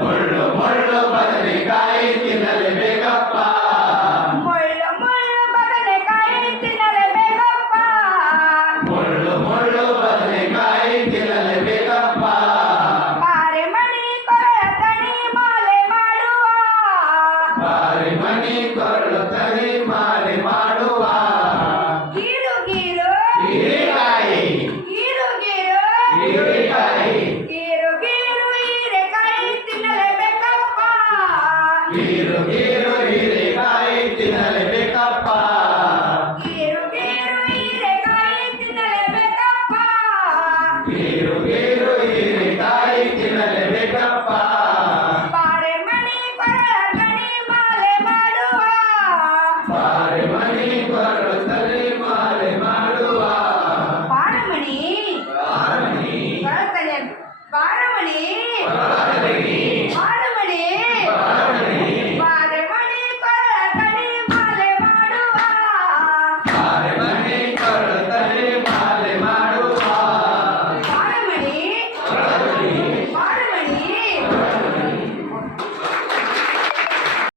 ಮುಳ್ಳು ಮುಳ್ಳು ಬದನೆಕಾಯಿ ತಿನ್ನಲೇಬೇಕಪ್ಪ. ಮುಳ್ಳು ಮುಳ್ಳು ಬದನೆಕಾಯಿ ತಿನ್ನಲೇಬೇಕಪ್ಪ. ಮುಳ್ಳು ಮುಳ್ಳು ಬದನೆಕಾಯಿ ತಿನ್ನಲೇಬೇಕಪ್ಪ. ಪಾರೆಮಣಿ ಕೊರಳ ತನಿ ಮಾಲೆ ಮಾಡುವ. ಪಾರೆಮಣಿ ಕೊರಳು ತನಿ ಮಾಲೆ ಮಾಡುವ. ಗೀರು ಗೀರು ಹೀರೆಕಾಯಿ ಗೀರು ಗೀರು ಹೀರೆಕಾಯಿ ಗೀರು ಗೀರು ಹೀರೆಕಾಯಿ ತಿನ್ನಲೇಬೇಕಪ್ಪ. ಗೀರು ಗೀರು ಹೀರೆಕಾಯಿ ತಿನ್ನಲೇಬೇಕಪ್ಪ. ಗೀರು ಗೀರು ಹೀರೆಕಾಯಿ ತಿನ್ನಲೇಬೇಕಪ್ಪ. ಗೀರು ಗೀರು ಹೀರೆಕಾಯಿ ತಿನ್ನಲೇಬೇಕಪ್ಪ.